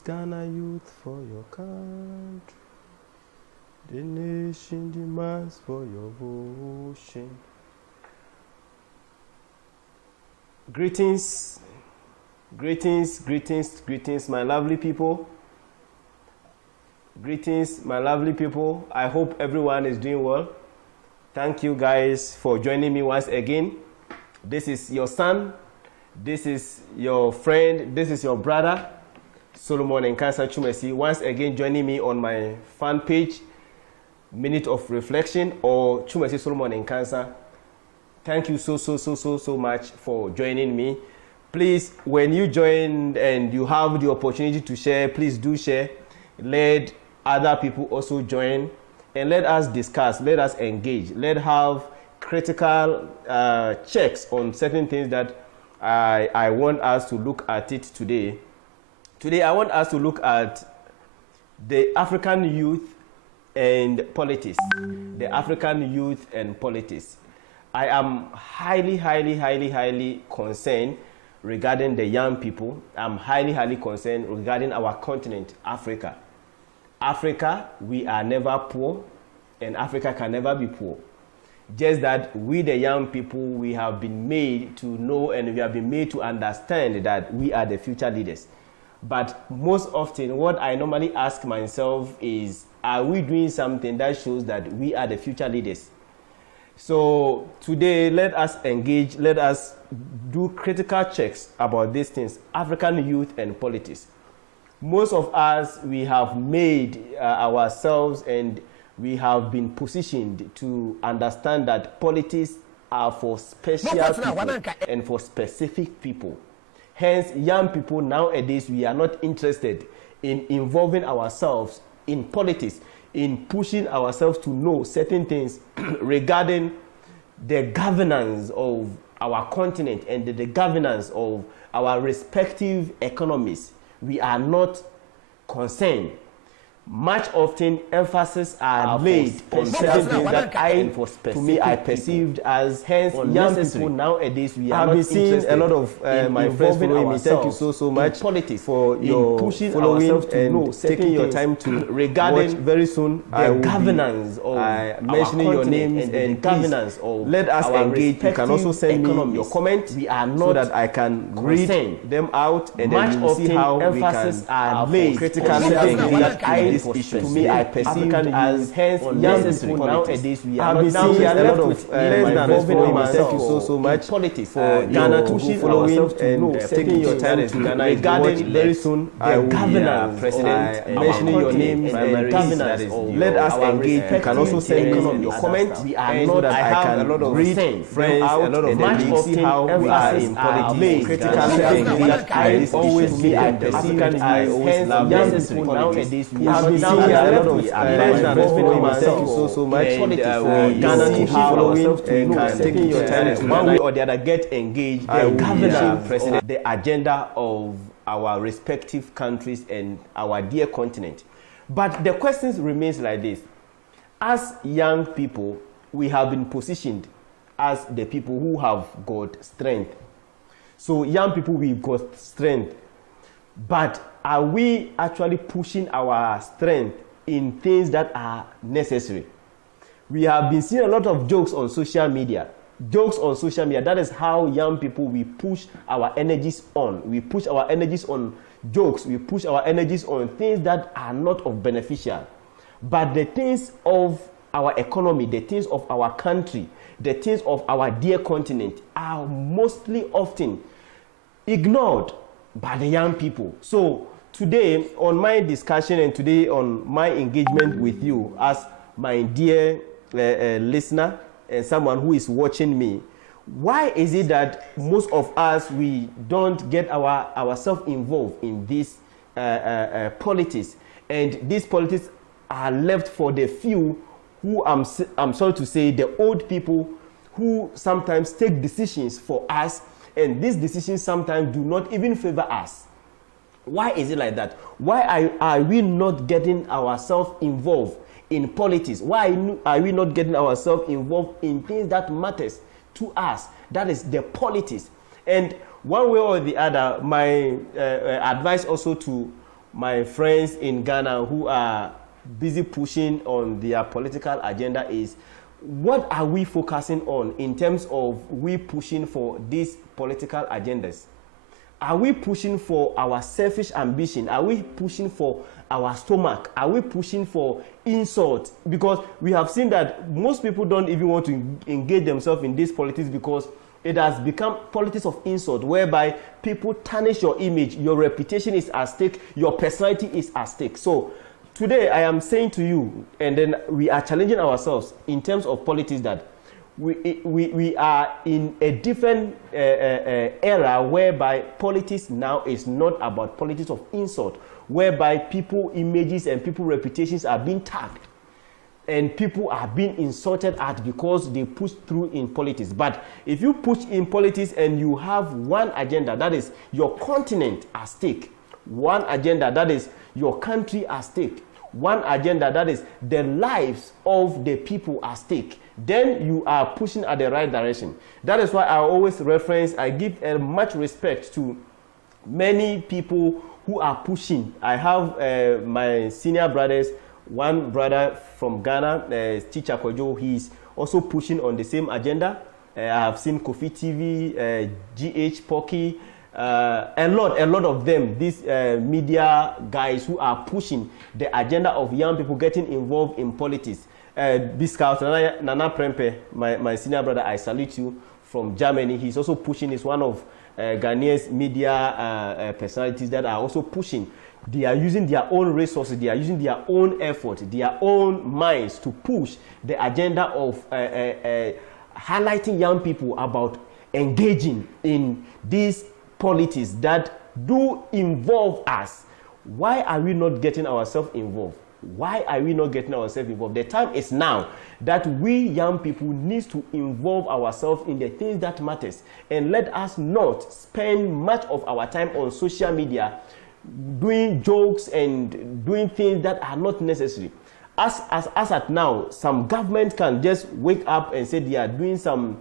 Ghana youth for your country. The nation demands for your votion. Greetings, greetings, greetings, greetings, my lovely people. Greetings, my lovely people. I hope everyone is doing well. Thank you guys for joining me once again. This is your son, this is your friend, this is your brother, Solomon Nkansa Chumesi, once again joining me on my fan page, Minute of Reflection, or Chumesi Solomon Nkansa. Thank you so much for joining me. Please, when you join and you have the opportunity to share, please do share. Let other people also join, and let us discuss, let us engage, let's have critical checks on certain things that I want us to look at it today. Today, I want us to look at the African youth and politics. The African youth and politics. I am highly concerned regarding the young people. I'm highly concerned regarding our continent, Africa. Africa, we are never poor, and Africa can never be poor. Just that we, the young people, we have been made to know and we have been made to understand that we are the future leaders. But most often, what I normally ask myself is, are we doing something that shows that we are the future leaders? So today, let us engage, let us do critical checks about these things, African youth and politics. Most of us, we have made ourselves and we have been positioned to understand that politics are for special people and for specific people. Hence, young people nowadays, we are not interested in involving ourselves in politics, in pushing ourselves to know certain things regarding the governance of our continent and the governance of our respective economies. We are not concerned. Much often emphasis are laid on certain things that to me I perceived as hence young people nowadays we are not interested. A lot of my friends following me. Thank you so much politics for your pushing ourselves to know, taking your time to regarding very soon the governance of mentioning your names and governance of let us engage. You can also send me your comments. We are not so that I can read them out and then you see how we can laid critically this issue. To me, I perceive as hence young people nowadays we are not seeing a lot of thank you so much politics for Ghana to pushing ourselves to know, taking your time to regarding very soon the governance president mentioning your names and governance. Let us engage. You can also send me your comments. We are not. I have a lot of friends out a lot of much of see how we are in politics. Critically engaged. I always me I perceive as hence young people nowadays we are not seeing a lot of thank you so much for Ghana to following and taking your time to one way or the other get engaged and govern president the agenda of our respective countries and our dear continent. But the questions remains like this. As young people, we have been positioned as the people who have got strength. So young people, we've got strength. But are we actually pushing our strength in things that are necessary? We have been seeing a lot of jokes on social media. Jokes on social media. That is how young people, we push our energies on. We push our energies on jokes. We push our energies on things that are not of beneficial. But the things of our economy, the things of our country, the things of our dear continent are mostly often ignored by the young people. So today on my discussion and today on my engagement with you as my dear listener and someone who is watching me, why is it that most of us, we don't get ourselves involved in this politics, and these politics are left for the few who I'm sorry to say, the old people who sometimes take decisions for us, and these decisions sometimes do not even favor us. Why is it like that? Why are we not getting ourselves involved in politics? Why are we not getting ourselves involved in things that matters to us? That is the politics. And one way or the other, my advice also to my friends in Ghana who are busy pushing on their political agenda is, what are we focusing on in terms of we pushing for these political agendas? Are we pushing for our selfish ambition? Are we pushing for our stomach? Are we pushing for insult? Because we have seen that most people don't even want to engage themselves in this politics because it has become politics of insult, whereby people tarnish your image, your reputation is at stake, your personality is at stake. So today I am saying to you, and then we are challenging ourselves in terms of politics, that we are in a different era whereby politics now is not about politics of insult, whereby people images and people reputations are being tagged and people are being insulted at because they push through in politics. But if you push in politics and you have one agenda, that is your continent at stake, one agenda, that is your country at stake, one agenda, that is the lives of the people at stake, then you are pushing at the right direction. That is why I always reference, I give much respect to many people who are pushing. I have my senior brothers, one brother from Ghana, Teacher Kojo, he's also pushing on the same agenda. I have seen Kofi TV, GH Pocky, a lot of them, these media guys who are pushing the agenda of young people getting involved in politics. Biscout, Nana Prempe, my senior brother, I salute you, from Germany. He's also pushing, he's one of Ghanaia's media personalities that are also pushing. They are using their own resources, they are using their own effort, their own minds to push the agenda of highlighting young people about engaging in these politics that do involve us. Why are we not getting ourselves involved? Why are we not getting ourselves involved? The time is now that we young people need to involve ourselves in the things that matters, and let us not spend much of our time on social media doing jokes and doing things that are not necessary. As at now, some government can just wake up and say they are doing some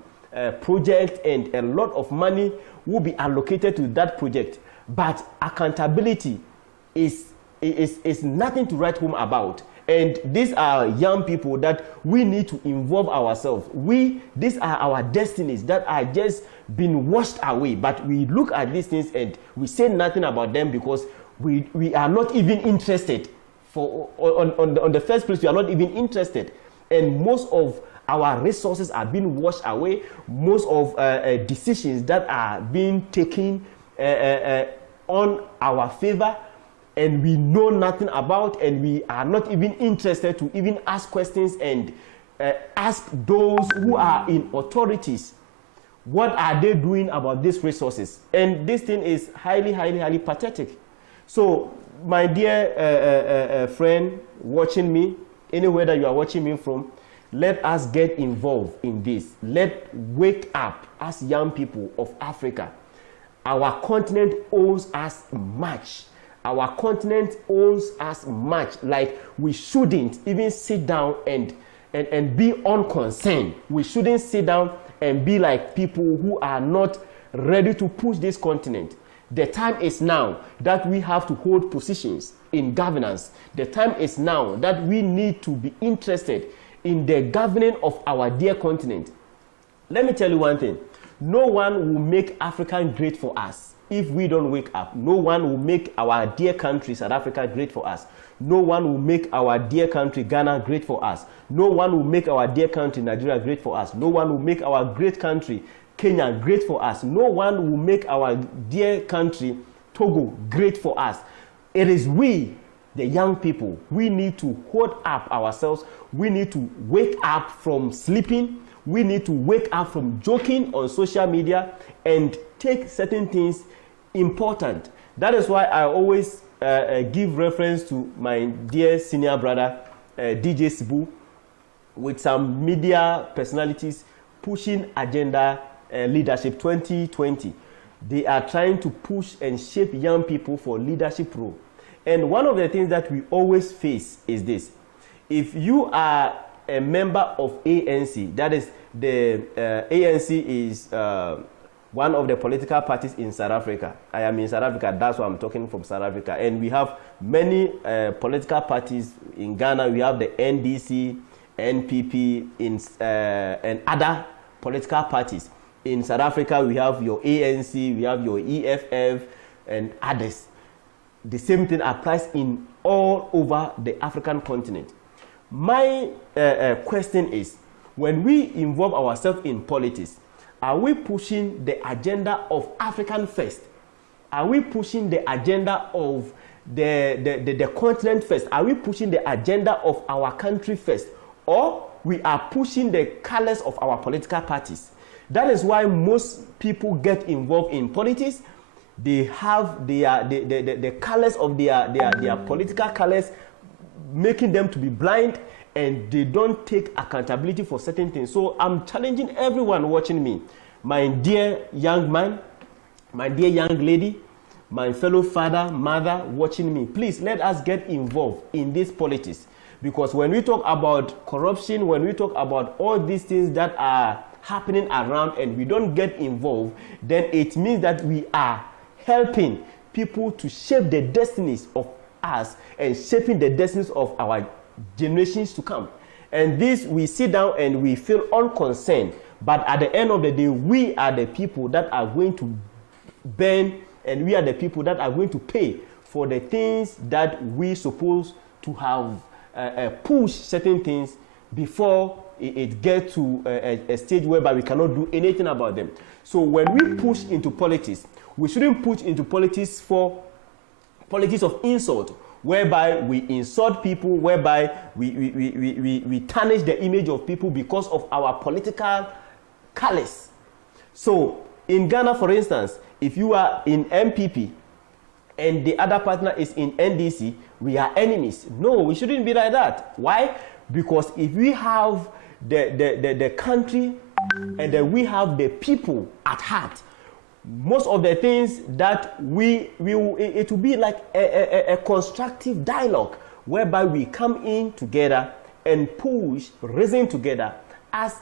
project and a lot of money will be allocated to that project, but accountability is nothing to write home about. And these are young people that we need to involve ourselves. These are our destinies that are just been washed away. But we look at these things and we say nothing about them because we are not even interested. On the first place, we are not even interested. And most of our resources are being washed away. Most of decisions that are being taken on our favor, and we know nothing about, and we are not even interested to even ask questions and ask those who are in authorities, what are they doing about these resources? And this thing is highly, highly, highly pathetic. So, my dear friend watching me, anywhere that you are watching me from, let us get involved in this. Let's wake up as young people of Africa. Our continent owes us much. Our continent owns us much. Like, we shouldn't even sit down and be unconcerned. We shouldn't sit down and be like people who are not ready to push this continent. The time is now that we have to hold positions in governance. The time is now that we need to be interested in the governing of our dear continent. Let me tell you one thing. No one will make Africa great for us if we don't wake up. No one will make our dear country, South Africa, great for us. No one will make our dear country, Ghana, great for us. No one will make our dear country, Nigeria, great for us. No one will make our great country, Kenya, great for us. No one will make our dear country, Togo, great for us. It is we, the young people, we need to hold up ourselves. We need to wake up from sleeping. We need to wake up from joking on social media and take certain things important. That is why I always give reference to my dear senior brother, DJ Sibu, with some media personalities pushing agenda leadership 2020. They are trying to push and shape young people for leadership role. And one of the things that we always face is this. If you are a member of ANC, that is the ANC is one of the political parties in South Africa. I am in South Africa, that's why I'm talking from South Africa. And we have many political parties in Ghana. We have the NDC, NPP, and other political parties. In South Africa, we have your ANC, we have your EFF, and others. The same thing applies in all over the African continent. My question is, when we involve ourselves in politics, are we pushing the agenda of African first? Are we pushing the agenda of the continent first? Are we pushing the agenda of our country first? Or we are pushing the colors of our political parties? That is why most people get involved in politics. They have the colors of their political colors, making them to be blind, and they don't take accountability for certain things. So I'm challenging everyone watching me, my dear young man, my dear young lady, my fellow father, mother watching me, please let us get involved in this politics. Because when we talk about corruption, when we talk about all these things that are happening around and we don't get involved, then it means that we are helping people to shape the destinies of us and shaping the destinies of our generations to come. And this, we sit down and we feel unconcerned, but at the end of the day, we are the people that are going to burn, and we are the people that are going to pay for the things that we supposed to have pushed certain things before it gets to a stage whereby we cannot do anything about them. So when we push into politics, we shouldn't push into politics for politics of insult, whereby we insult people, whereby we tarnish the image of people because of our political colors. So in Ghana, for instance, if you are in MPP and the other partner is in NDC, we are enemies. No, we shouldn't be like that. Why? Because if we have the country and then we have the people at heart, most of the things that it will be like a constructive dialogue whereby we come in together and push, reason together as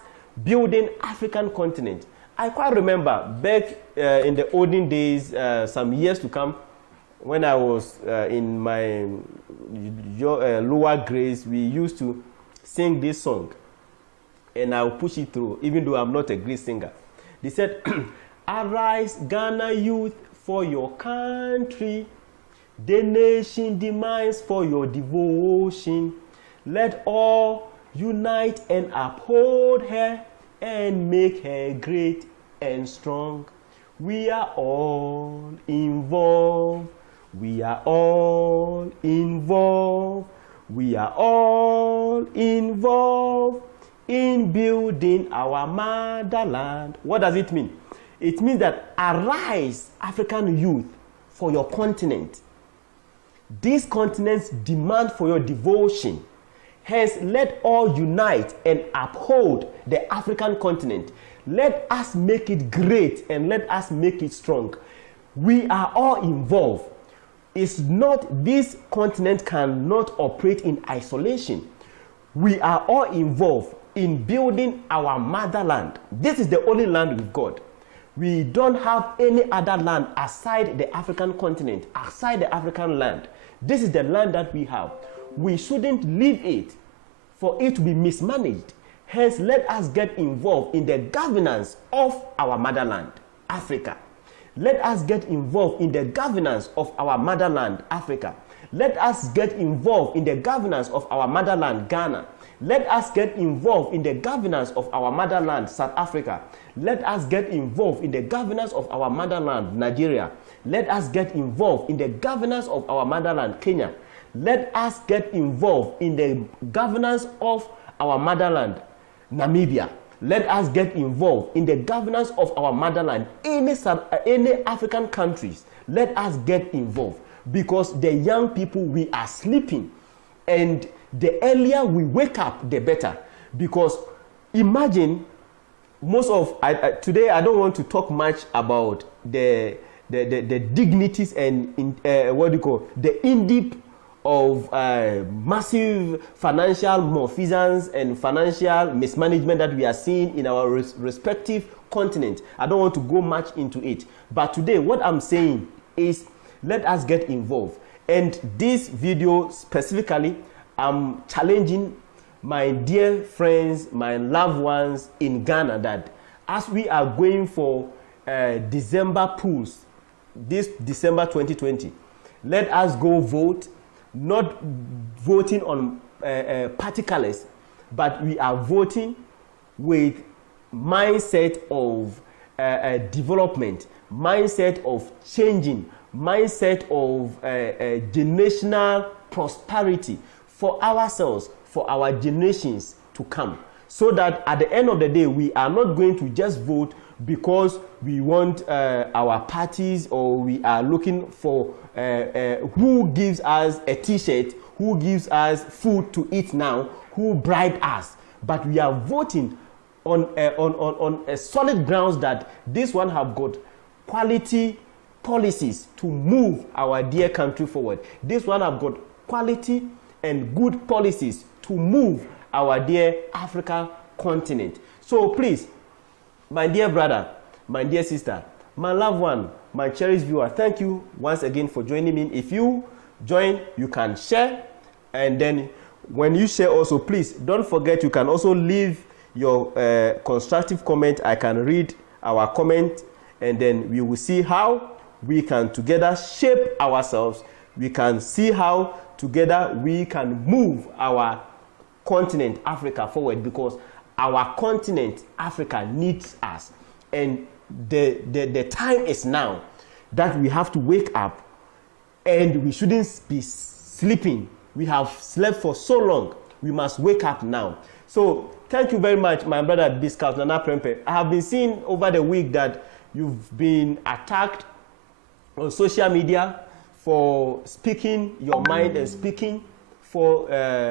building African continent. I quite remember back in the olden days, some years to come, when I was in my lower grades, we used to sing this song, and I'll push it through, even though I'm not a great singer. They said, "Arise, Ghana youth, for your country. The nation demands for your devotion. Let all unite and uphold her and make her great and strong. We are all involved. We are all involved. We are all involved in building our motherland." What does it mean? It means that arise, African youth, for your continent. These continents demand for your devotion. Hence, let all unite and uphold the African continent. Let us make it great and let us make it strong. We are all involved. It's not, this continent cannot operate in isolation. We are all involved in building our motherland. This is the only land we've got. We don't have any other land aside the African continent, aside the African land. This is the land that we have. We shouldn't leave it for it to be mismanaged. Hence, let us get involved in the governance of our motherland, Africa. Let us get involved in the governance of our motherland, Africa. Let us get involved in the governance of our motherland, Ghana. Let us get involved in the governance of our motherland, South Africa. Let us get involved in the governance of our motherland, Nigeria. Let us get involved in the governance of our motherland, Kenya. Let us get involved in the governance of our motherland, Namibia. Let us get involved in the governance of our motherland, any African countries. Let us get involved, because the young people, we are sleeping, and the earlier we wake up, the better. Because imagine, today I don't want to talk much about the dignities and the in-depth of massive financial malfeasance and financial mismanagement that we are seeing in our respective continent. I don't want to go much into it. But today, what I'm saying is, let us get involved. And this video specifically, I'm challenging my dear friends, my loved ones in Ghana, that as we are going for December polls, this December 2020, let us go vote, not voting on party colors, but we are voting with mindset of development, mindset of changing, mindset of generational prosperity for ourselves, for our generations to come, so that at the end of the day, we are not going to just vote because we want our parties, or we are looking for who gives us a t-shirt, who gives us food to eat now, who bribe us. But we are voting on a solid grounds that this one have got quality policies to move our dear country forward. This one have got quality and good policies to move our dear Africa continent. So please, my dear brother, my dear sister, my loved one, my cherished viewer, thank you once again for joining me. If you join, you can share, and then when you share also, please don't forget, you can also leave your constructive comment. I can read our comment, and then we will see how we can together shape ourselves. We can see how together we can move our continent Africa forward, because our continent Africa needs us, and the time is now that we have to wake up, and we shouldn't be sleeping. We have slept for so long. We must wake up now. So thank you very much, my brother Biscus Nana Prempe. I have been seeing over the week that you've been attacked on social media for speaking your mind and speaking for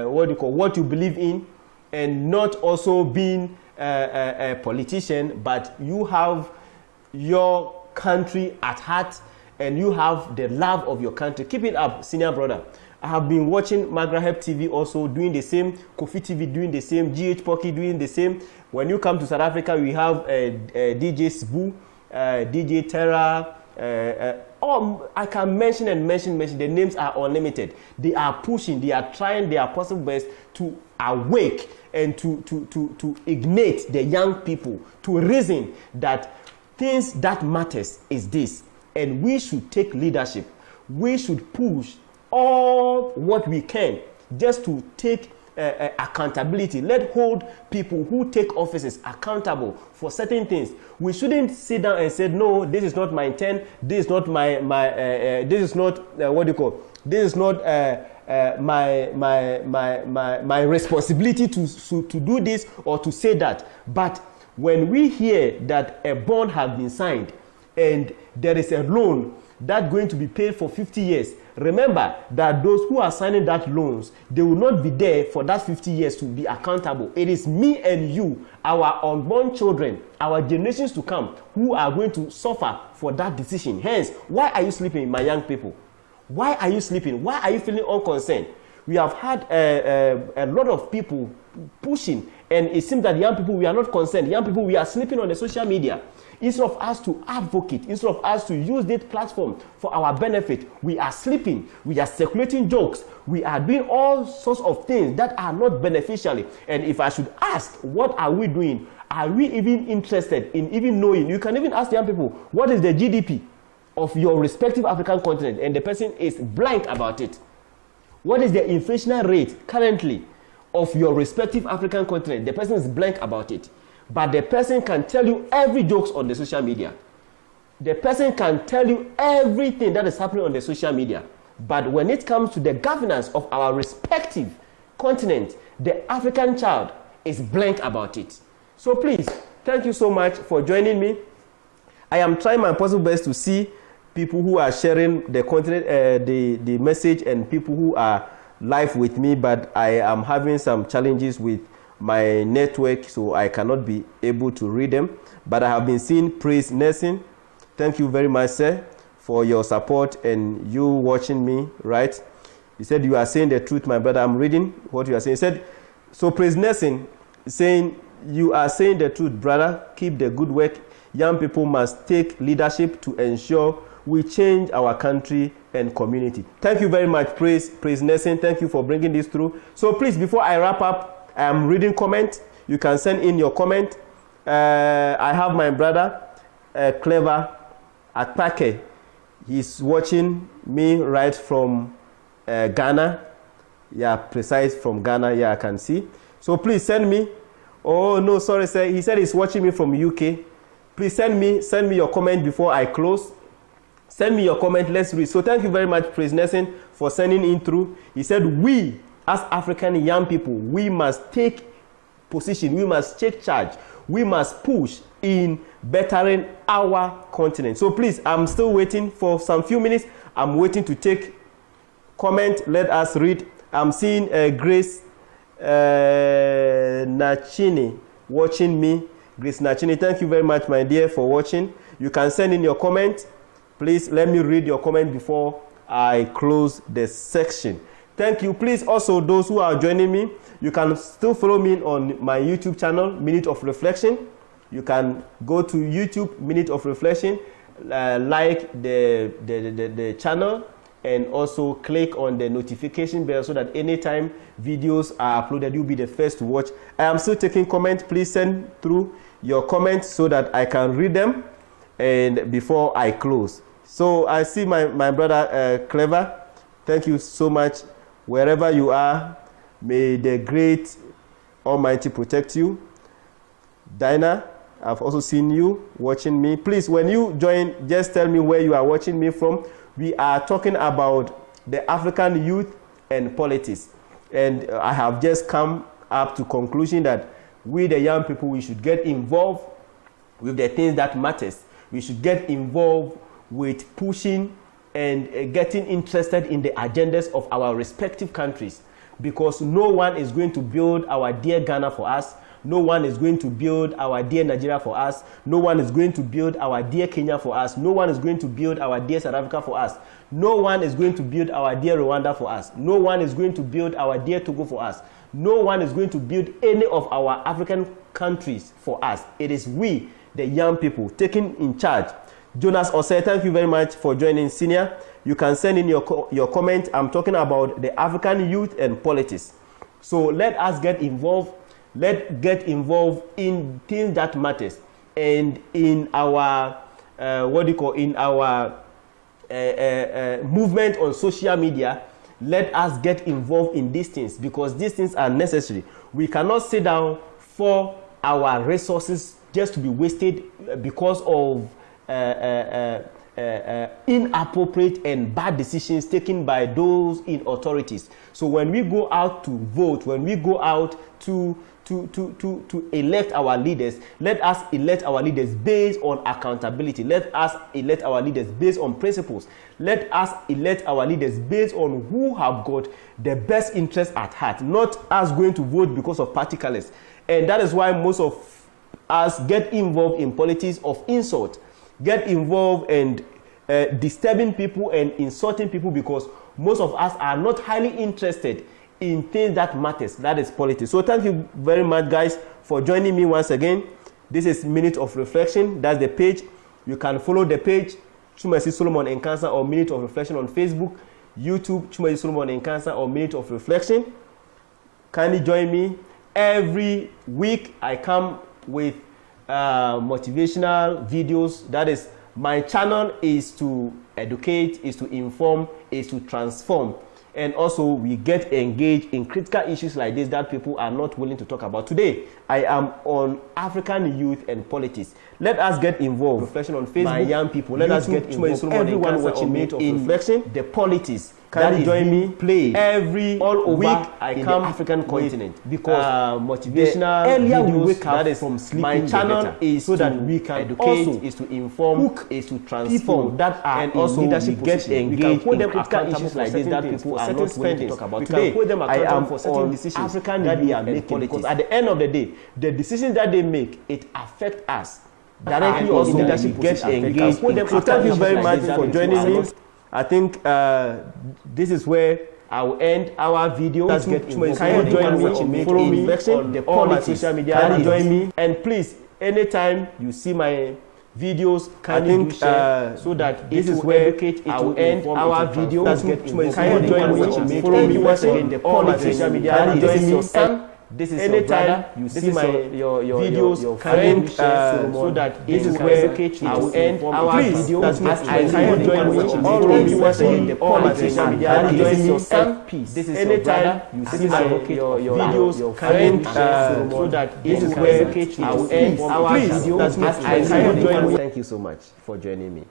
what you believe in, and not also being a politician, but you have your country at heart, and you have the love of your country. Keep it up, senior brother. I have been watching Magraheb TV also doing the same, Kofi TV doing the same, GH Pocky doing the same. When you come to South Africa, we have DJ Sbu, DJ Terra, I can mention and mention. The names are unlimited. They are pushing, they are trying their possible best to awake and to ignite the young people to reason that things that matters is this, and we should take leadership. We should push all what we can just to take accountability. Let's hold people who take offices accountable for certain things. We shouldn't sit down and say, no, this is not my intent, this is not this is not this is not my responsibility to do this or to say that. But when we hear that a bond has been signed and there is a loan that's going to be paid for 50 years, remember that those who are signing that loans, they will not be there for that 50 years to be accountable. It is me and you, our unborn children, our generations to come, who are going to suffer for that decision. Hence, why are you sleeping, my young people? Why are you sleeping? Why are you feeling unconcerned? We have had a lot of people pushing, and it seems that young people, we are not concerned. Young people, we are sleeping on the social media. Instead of us to advocate, instead of us to use this platform for our benefit, we are sleeping. We are circulating jokes. We are doing all sorts of things that are not beneficial. And if I should ask, what are we doing? Are we even interested in even knowing? You can even ask young people, what is the GDP of your respective African continent? And the person is blank about it. What is the inflation rate currently of your respective African continent? The person is blank about it. But the person can tell you every jokes on the social media. The person can tell you everything that is happening on the social media. But when it comes to the governance of our respective continent, the African child is blank about it. So please, thank you so much for joining me. I am trying my possible best to see people who are sharing the content, the message, and people who are live with me, but I am having some challenges with my network, so I cannot be able to read them. But I have been seeing Praise Nelson. Thank you very much, sir, for your support and you watching me, right? He said, you are saying the truth, my brother. I'm reading what you are saying. He said, so Praise Nelson saying, you are saying the truth, brother. Keep the good work. Young people must take leadership to ensure we change our country and community. Thank you very much, Praise Nelson. Thank you for bringing this through. So please, before I wrap up, I am reading comment. You can send in your comment. I have my brother, Clever Atake. He's watching me right from Ghana. Yeah, precise from Ghana. Yeah, I can see. So please send me. Oh, no, sorry, sir. He said he's watching me from UK. Please send me your comment before I close. Send me your comment. Let's read. So thank you very much, Praise Nelson, for sending in through. He said, we, as African young people, we must take position. We must take charge. We must push in bettering our continent. So please, I'm still waiting for some few minutes. I'm waiting to take comment. Let us read. I'm seeing Grace Nachini watching me. Grace Nachini, thank you very much, my dear, for watching. You can send in your comment. Please let me read your comment before I close the section. Thank you. Please also, those who are joining me, you can still follow me on my YouTube channel, Minute of Reflection. You can go to YouTube, Minute of Reflection, like the channel, and also click on the notification bell so that anytime videos are uploaded, you'll be the first to watch. I am still taking comments. Please send through your comments so that I can read them and before I close. So I see my brother Clever. Thank you so much. Wherever you are, may the great Almighty protect you. Dinah, I've also seen you watching me. Please, when you join, just tell me where you are watching me from. We are talking about the African youth and politics. And I have just come up to conclusion that we, the young people, we should get involved with the things that matters. We should get involved with pushing and getting interested in the agendas of our respective countries, because no one is going to build our dear Ghana for us. No one is going to build our dear Nigeria for us. No one is going to build our dear Kenya for us. No one is going to build our dear South Africa for us. No one is going to build our dear Rwanda for us. No one is going to build our dear Togo for us. No one is going to build any of our African countries for us. It is we, the young people, taking in charge. Jonas Osei, thank you very much for joining, Senior. You can send in your comment. I'm talking about the African youth and politics. So let us get involved. Let's get involved in things that matters, and in our in our movement on social media. Let us get involved in these things, because these things are necessary. We cannot sit down for our resources just to be wasted because of inappropriate and bad decisions taken by those in authorities. So when we go out to vote, when we go out to elect our leaders, let us elect our leaders based on accountability. Let us elect our leaders based on principles. Let us elect our leaders based on who have got the best interest at heart, not us going to vote because of party colors. And that is why most of us get involved in politics of insult, get involved and disturbing people and insulting people, because most of us are not highly interested in things that matters, that is politics. So thank you very much, guys, for joining me once again. This is Minute of Reflection. That's the page. You can follow the page, Chumasi Solomon Nkansa, or Minute of Reflection on Facebook, YouTube, Chumasi Solomon Nkansa, or Minute of Reflection. Kindly join me. Every week I come with motivational videos. That is, my channel is to educate, is to inform, is to transform. And also, we get engaged in critical issues like this that people are not willing to talk about. Today, I am on African youth and politics. Let us get involved. Reflection on Facebook. My young people, let us get involved. Everyone watching me in reflection, the politics. Can you join me? Play every week. I come African continent, because motivational earlier videos, we wake up, that is from sleeping. My channel is so that we can educate, also is to inform, is to transform. That are and also leadership get engaged in critical issues like this that people are not willing to talk about. Today, I am for certain decisions African that they are making, because at the end of the day, the decisions that they make, it affects us directly. Also, leadership get engaged. So thank you very much for joining me. I think this is where I will end our video. Let's get involved. Can you join me? Follow me on the all my social media. Can you join me? And please, anytime you see my videos, can you share so that this is where I will end our video. Let's get involved. Can you join me? Follow me once again the all my social media. Can you join me? This is anytime you see my videos, can you share so that this is where I will end our video. Can you join me? Follow me once again the all my social media. Can you join me? This is anytime you see my videos, can you share so that this is where I will end our video. Can you join me? Thank you so much for joining me.